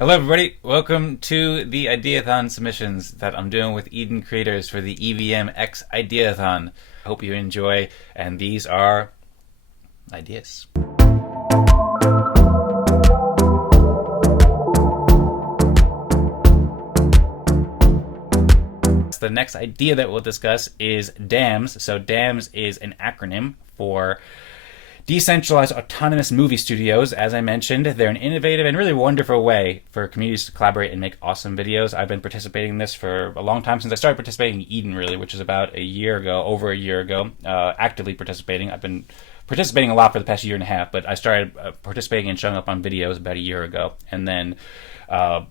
Hello, everybody. Welcome to the Ideathon submissions that I'm doing with Eden creators for the EVM X Ideathon. I hope you enjoy, and these are ideas. The next idea that we'll discuss is DAMS. So DAMS is an acronym for Decentralized Autonomous Movie Studios. As I mentioned, they're an innovative and really wonderful way for communities to collaborate and make awesome videos. I've been participating in this for a long time, since I started participating in Eden, really, which is about a year ago, over a year ago, actively participating. I've been participating a lot for the past year and a half, but I started participating and showing up on videos about a year ago. And then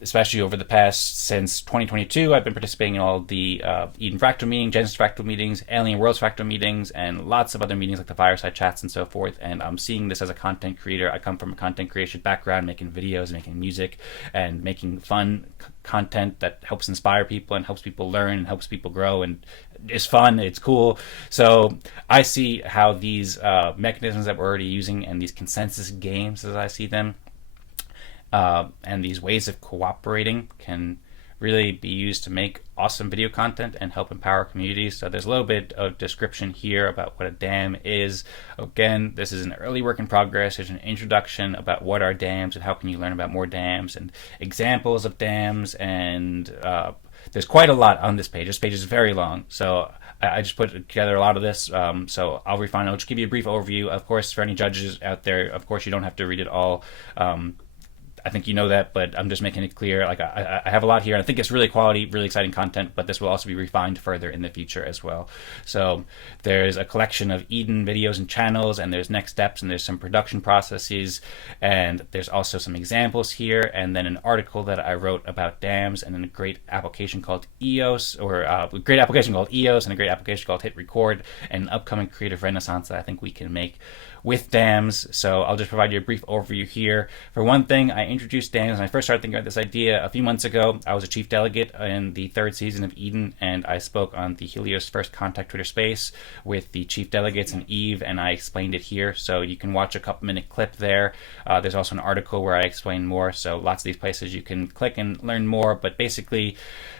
especially over the past, since 2022, I've been participating in all the Eden Fractal meetings, Genesis Fractal meetings, Alien Worlds Fractal meetings, and lots of other meetings like the Fireside Chats and so forth. And I'm seeing this as a content creator. I come from a content creation background, making videos, making music, and making fun content that helps inspire people and helps people learn and helps people grow and is fun, it's cool. So I see how these mechanisms that we're already using and these consensus games, as I see them, and these ways of cooperating can really be used to make awesome video content and help empower communities. So there's a little bit of description here about what a DAM is. Again, this is an early work in progress. There's an introduction about what are DAMs and how can you learn about more DAMs and examples of DAMs, and there's quite a lot on this page. This page is very long, so I just put together a lot of this, so I'll refine. I'll just give you a brief overview. Of course, for any judges out there, of course, you don't have to read it all. I think you know that, but I'm just making it clear. Like I have a lot here, and I think it's really quality, really exciting content, but this will also be refined further in the future as well. So there's a collection of Eden videos and channels, and there's next steps, and there's some production processes, and there's also some examples here, and then an article that I wrote about DAMs, and then a great application called EOS, or a great application called EOS, and a great application called Hit Record, and an upcoming creative renaissance that I think we can make with DAMs. So I'll just provide you a brief overview here. For one thing, I introduced DAMs when I first started thinking about this idea a few months ago. I was a chief delegate in the third season of Eden, and I spoke on the Helios First Contact Twitter space with the chief delegates and Eve, and I explained it here. So you can watch a couple-minute clip there. There's also an article where I explain more. So lots of these places you can click and learn more, but basically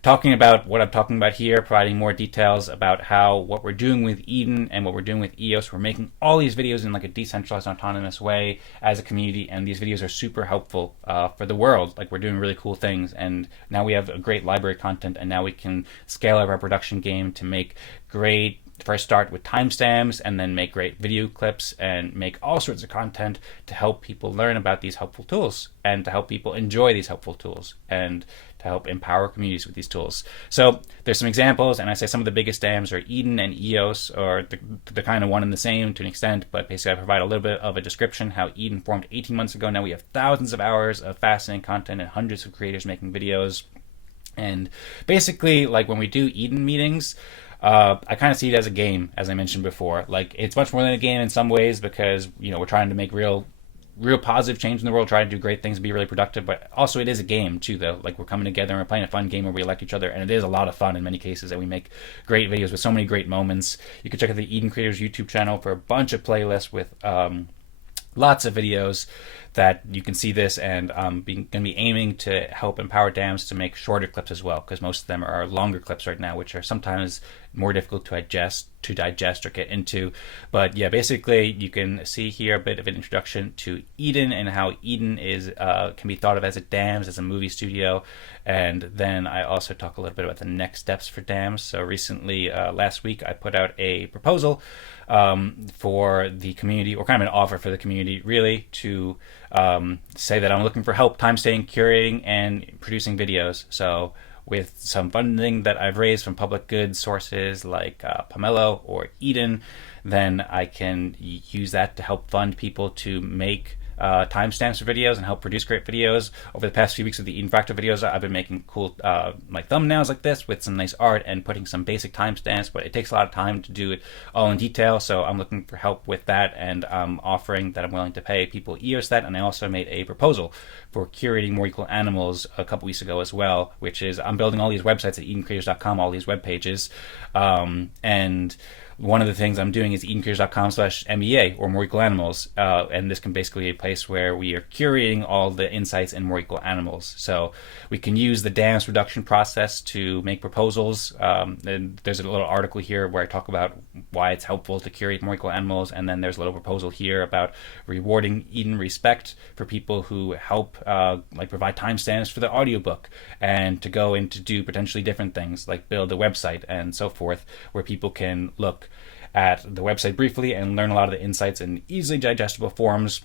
talking about what I'm talking about here, providing more details about how what we're doing with Eden and what we're doing with EOS, we're making all these videos in like a decentralized, autonomous way as a community, and these videos are super helpful for the world. Like, we're doing really cool things, and now we have a great library of content, and now we can scale up our production game to make great, first start with timestamps and then make great video clips and make all sorts of content to help people learn about these helpful tools and to help people enjoy these helpful tools and to help empower communities with these tools. So there's some examples, and I say some of the biggest DAMs are Eden and EOS, or the kind of one and the same to an extent, but basically I provide a little bit of a description how Eden formed 18 months ago. Now we have thousands of hours of fascinating content and hundreds of creators making videos. And basically, like, when we do Eden meetings, I kind of see it as a game, as I mentioned before. Like, it's much more than a game in some ways, because, you know, we're trying to make real positive change in the world, trying to do great things, be really productive, but also it is a game too, though. Like, we're coming together and we're playing a fun game where we elect each other, and it is a lot of fun in many cases, and we make great videos with so many great moments. You can check out the Eden Creators YouTube channel for a bunch of playlists with lots of videos that you can see this, and I'm going to be aiming to help empower DAMs to make shorter clips as well, because most of them are longer clips right now, which are sometimes more difficult to digest or get into. But yeah, basically you can see here a bit of an introduction to Eden and how Eden is can be thought of as a DAMs, as a movie studio. And then I also talk a little bit about the next steps for DAMs. So recently, last week, I put out a proposal for the community, or kind of an offer for the community, really, to say that I'm looking for help timestamping, curating, and producing videos. So with some funding that I've raised from public good sources like Pomelo or Eden, then I can use that to help fund people to make timestamps for videos and help produce great videos. Over the past few weeks of the Eden Fractal videos, I've been making cool like thumbnails like this with some nice art and putting some basic timestamps, but it takes a lot of time to do it all in detail, so I'm looking for help with that, and I'm offering that I'm willing to pay people EOS that. And I also made a proposal for curating more equal animals a couple weeks ago as well, which is I'm building all these websites at edencreators.com, all these web pages, and one of the things I'm doing is edencreators.com/MEA, or More Equal Animals, and this can basically be a place where we are curating all the insights in More Equal Animals. So we can use the dams production process to make proposals. And there's a little article here where I talk about why it's helpful to curate More Equal Animals, and then there's a little proposal here about rewarding Eden Respect for people who help like provide timestamps for the audiobook, and to go in to do potentially different things like build a website and so forth, where people can look at the website briefly and learn a lot of the insights in easily digestible forms.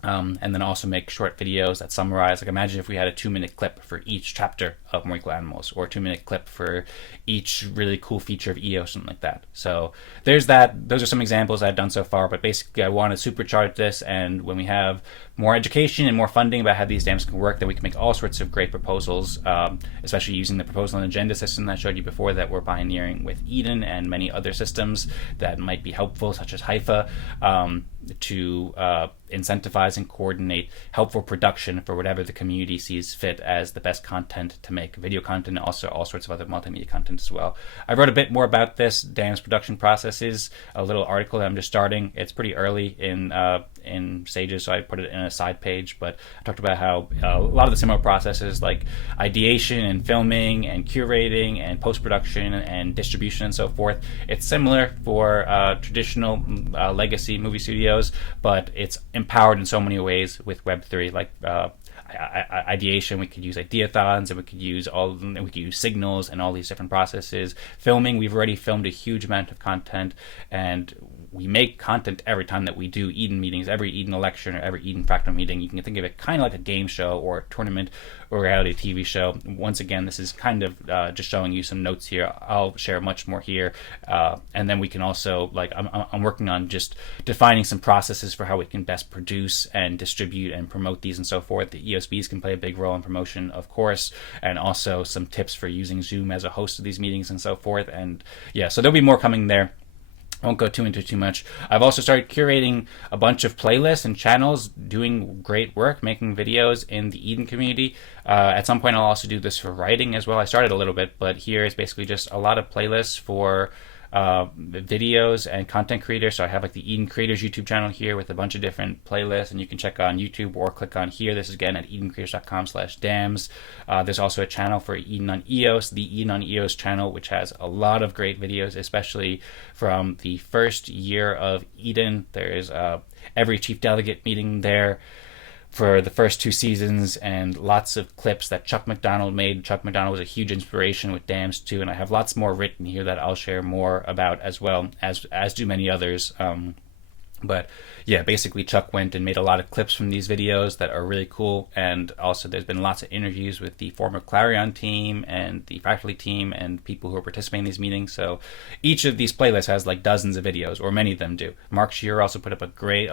And then also make short videos that summarize. Like, imagine if we had a 2-minute clip for each chapter of More Equal Animals, or a 2-minute clip for each really cool feature of EO, something like that. So there's that. Those are some examples I've done so far, but basically I want to supercharge this, and when we have more education and more funding about how these dams can work, then we can make all sorts of great proposals, especially using the proposal and agenda system that I showed you before that we're pioneering with Eden and many other systems that might be helpful, such as Haifa, to incentivize and coordinate helpful production for whatever the community sees fit as the best content to make. Video content, and also all sorts of other multimedia content as well. I wrote a bit more about this dams production processes, a little article that I'm just starting. It's pretty early in stages, so I put it in a side page, but I talked about how a lot of the similar processes like ideation and filming and curating and post-production and distribution and so forth, it's similar for traditional legacy movie studios, but it's empowered in so many ways with Web3, like ideation. We could use ideathons, and we could use signals and all these different processes. Filming, we've already filmed a huge amount of content, and we make content every time that we do Eden meetings, every Eden election or every Eden fractal meeting. You can think of it kind of like a game show or a tournament or a reality TV show. Once again, this is kind of just showing you some notes here. I'll share much more here. And then we can also, like, I'm working on just defining some processes for how we can best produce and distribute and promote these and so forth. The EOSBs can play a big role in promotion, of course, and also some tips for using Zoom as a host of these meetings and so forth. And yeah, so there'll be more coming there. I won't go into too much. I've also started curating a bunch of playlists and channels, doing great work, making videos in the Eden community. At some point, I'll also do this for writing as well. I started a little bit, but here is basically just a lot of playlists for videos and content creators. So I have like the Eden Creators YouTube channel here with a bunch of different playlists, and you can check on YouTube or click on here. This is again at edencreators.com/dams. There's also a channel for Eden on EOS, the Eden on EOS channel, which has a lot of great videos, especially from the first year of Eden. There is every chief delegate meeting there for the first 2 seasons, and lots of clips that Chuck McDonald made. Chuck McDonald was a huge inspiration with Dams too, and I have lots more written here that I'll share more about as well, as do many others. But yeah, basically Chuck went and made a lot of clips from these videos that are really cool, and also there's been lots of interviews with the former Clarion team and the faculty team and people who are participating in these meetings. So each of these playlists has like dozens of videos, or many of them do. Mark Shearer also put up a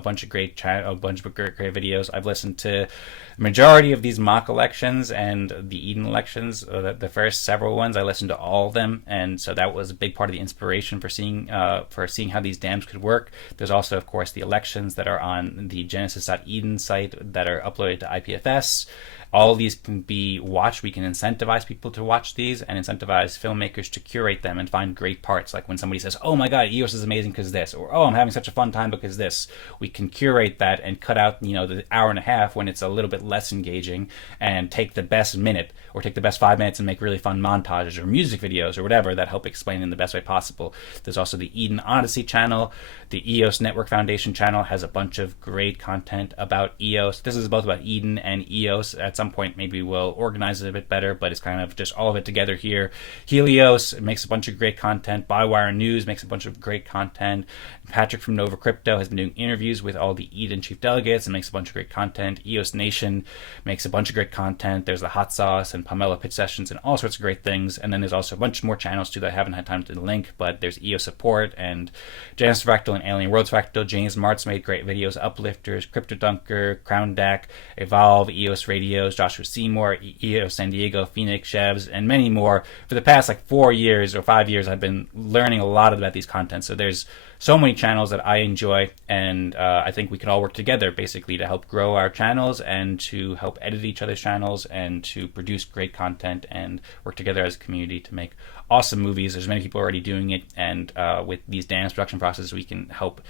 bunch of great videos. I've listened to the majority of these mock elections and the Eden elections, the first several ones. I listened to all of them, and so that was a big part of the inspiration for seeing how these dams could work. There's also, of course, the elections that are on the Genesis.Eden site that are uploaded to IPFS. All of these can be watched. We can incentivize people to watch these and incentivize filmmakers to curate them and find great parts. Like when somebody says, oh my God, EOS is amazing because this, or oh, I'm having such a fun time because this. We can curate that and cut out, the hour and a half when it's a little bit less engaging, and take the best minute or take the best 5 minutes and make really fun montages or music videos or whatever that help explain in the best way possible. There's also the Eden Odyssey channel. The EOS Network Foundation channel has a bunch of great content about EOS. This is both about Eden and EOS. At some point, maybe we'll organize it a bit better, but it's kind of just all of it together here. Helios makes a bunch of great content. Bywire News makes a bunch of great content. Patrick from Nova Crypto has been doing interviews with all the Eden chief delegates and makes a bunch of great content. EOS Nation makes a bunch of great content. There's the Hot Sauce and Pamela pitch sessions and all sorts of great things. And then there's also a bunch more channels too that I haven't had time to link, but there's EOS Support and Genesis Fractal and Alien Worlds Fractal. James Martz made great videos. Uplifters, Crypto Dunker, Crown Deck, Evolve, EOS Radios, Joshua Seymour, EOS San Diego, Phoenix, Chevs, and many more. For the past 4 years or 5 years, I've been learning a lot about these content. So there's so many channels that I enjoy, and I think we can all work together basically to help grow our channels and to help edit each other's channels and to produce great content and work together as a community to make awesome movies. There's many people already doing it, and with these dance production processes, we can help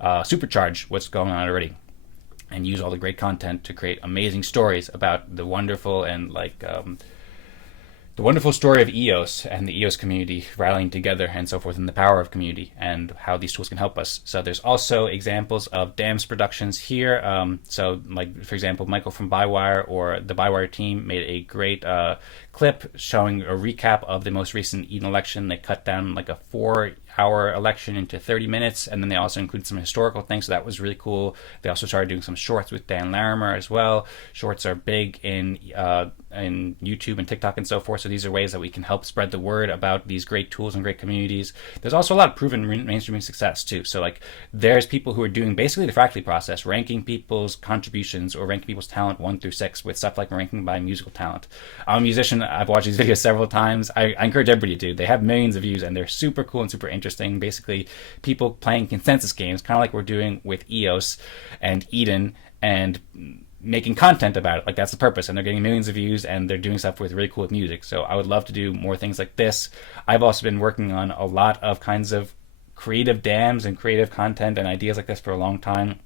supercharge what's going on already. and use all the great content to create amazing stories about the wonderful and the wonderful story of EOS and the EOS community rallying together and so forth, and the power of community and how these tools can help us. So there's also examples of DAMS productions here. So like, for example, Michael from Bywire or the Bywire team made a great clip showing a recap of the most recent Eden election. They cut down like a 4-hour election into 30 minutes, and then they also included some historical things, so that was really cool. They also started doing some shorts with Dan Larimer as well. Shorts are big in YouTube and TikTok and so forth, so these are ways that we can help spread the word about these great tools and great communities. There's also a lot of proven mainstreaming success too, so like there's people who are doing basically the Fractally process, ranking people's contributions or ranking people's talent 1 through 6 with stuff like ranking by musical talent. I'm a musician, I've watched these videos several times. I encourage everybody to. They have millions of views and they're super cool and super interesting. Basically, people playing consensus games, kind of like we're doing with EOS and Eden, and making content about it. Like, that's the purpose. And they're getting millions of views and they're doing stuff with really cool music. So I would love to do more things like this. I've also been working on a lot of kinds of creative dams and creative content and ideas like this for a long time.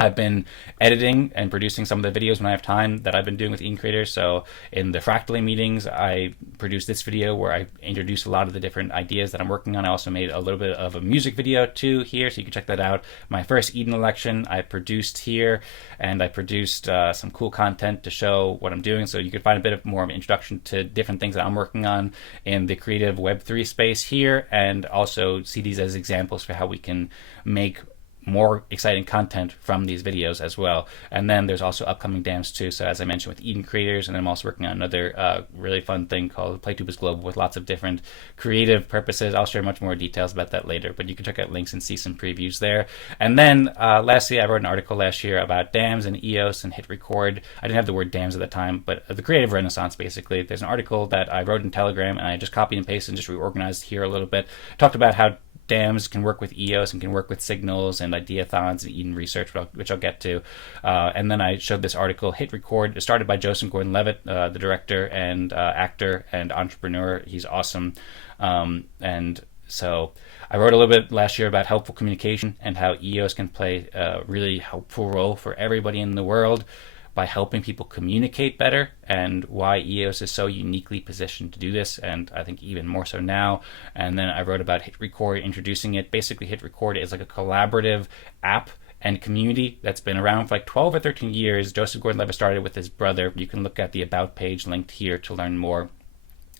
I've been editing and producing some of the videos when I have time that I've been doing with Eden Creators. So in the Fractally meetings, I produced this video where I introduced a lot of the different ideas that I'm working on. I also made a little bit of a music video too here, so you can check that out. My first Eden election I produced here, and I produced some cool content to show what I'm doing. So you can find a bit of more of an introduction to different things that I'm working on in the creative Web3 space here, and also see these as examples for how we can make more exciting content from these videos as well. And then there's also upcoming dams too. So as I mentioned with Eden Creators, and then I'm also working on another really fun thing called PlayTube is Global with lots of different creative purposes. I'll share much more details about that later, but you can check out links and see some previews there. And then lastly, I wrote an article last year about dams and EOS and hit record. I didn't have the word dams at the time, but the creative renaissance basically. There's an article that I wrote in Telegram and I just copied and pasted and just reorganized here a little bit. Talked about how dams can work with EOS and can work with signals and ideathons and Eden research, which I'll get to. And then I showed this article, Hit Record, started by Joseph Gordon-Levitt, the director and actor and entrepreneur. He's awesome. And so I wrote a little bit last year about helpful communication and how EOS can play a really helpful role for everybody in the world by helping people communicate better, and why EOS is so uniquely positioned to do this, and I think even more so now. And then I wrote about Hit Record, introducing it. Basically, Hit Record is like a collaborative app and community that's been around for like 12 or 13 years. Joseph Gordon-Levitt started with his brother. You can look at the About page linked here to learn more.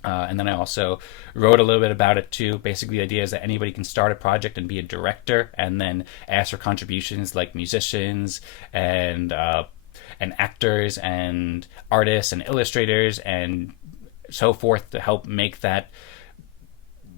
And then I also wrote a little bit about it too. Basically, the idea is that anybody can start a project and be a director, and then ask for contributions like musicians and actors and artists and illustrators and so forth to help make that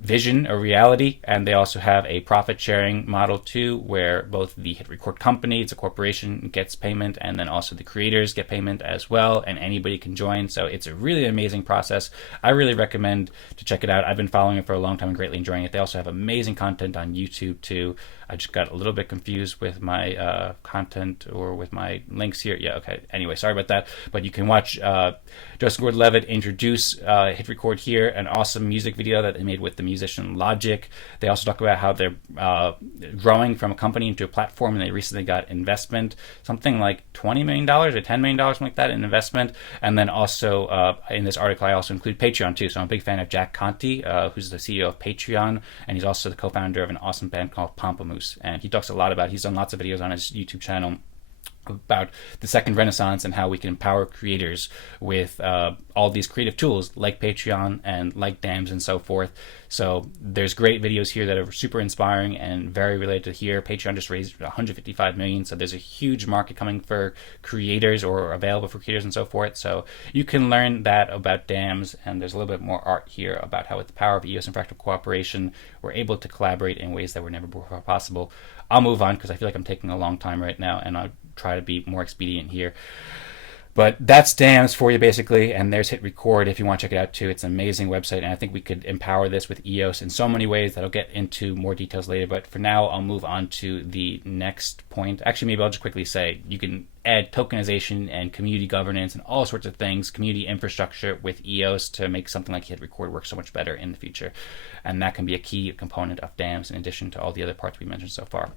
vision a reality. And they also have a profit sharing model too, where both the Hit Record company, it's a corporation, gets payment, and then also the creators get payment as well, and anybody can join. So it's a really amazing process. I really recommend to check it out. I've been following it for a long time and greatly enjoying it. They also have amazing content on YouTube too. I just got a little bit confused with my content or with my links here. Yeah, okay. Anyway, sorry about that. But you can watch Joseph Gordon-Levitt introduce Hit Record here, an awesome music video that they made with the musician Logic. They also talk about how they're growing from a company into a platform, and they recently got investment, something like $20 million or $10 million, something like that in investment. And then also in this article, I also include Patreon too. So I'm a big fan of Jack Conte, who's the CEO of Patreon, and he's also the co-founder of an awesome band called Pamplemousse. And he talks a lot about, he's done lots of videos on his YouTube channel about the second renaissance and how we can empower creators with all these creative tools like Patreon and like dams and so forth. So there's great videos here that are super inspiring and very related to here. Patreon just raised 155 million, so there's a huge market coming for creators or available for creators and so forth. So you can learn that about dams, and there's a little bit more art here about how with the power of EOS and fractal cooperation, we're able to collaborate in ways that were never before possible. I'll move on because I feel like I'm taking a long time right now, and I'll try to be more expedient here. But that's dams for you basically, and there's Hit Record if you want to check it out too. It's an amazing website, and I think we could empower this with EOS in so many ways that I'll get into more details later. But for now, I'll move on to the next point. Actually, maybe I'll just quickly say you can add tokenization and community governance and all sorts of things, community infrastructure with EOS to make something like Hit Record work so much better in the future. And that can be a key component of dams in addition to all the other parts we mentioned so far.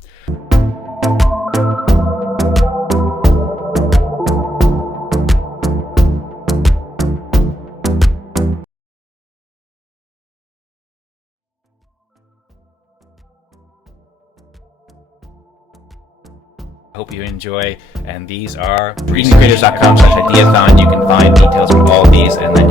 Hope you enjoy. And these are reasoncreators.com/ideathon. You can find details for all of these, and then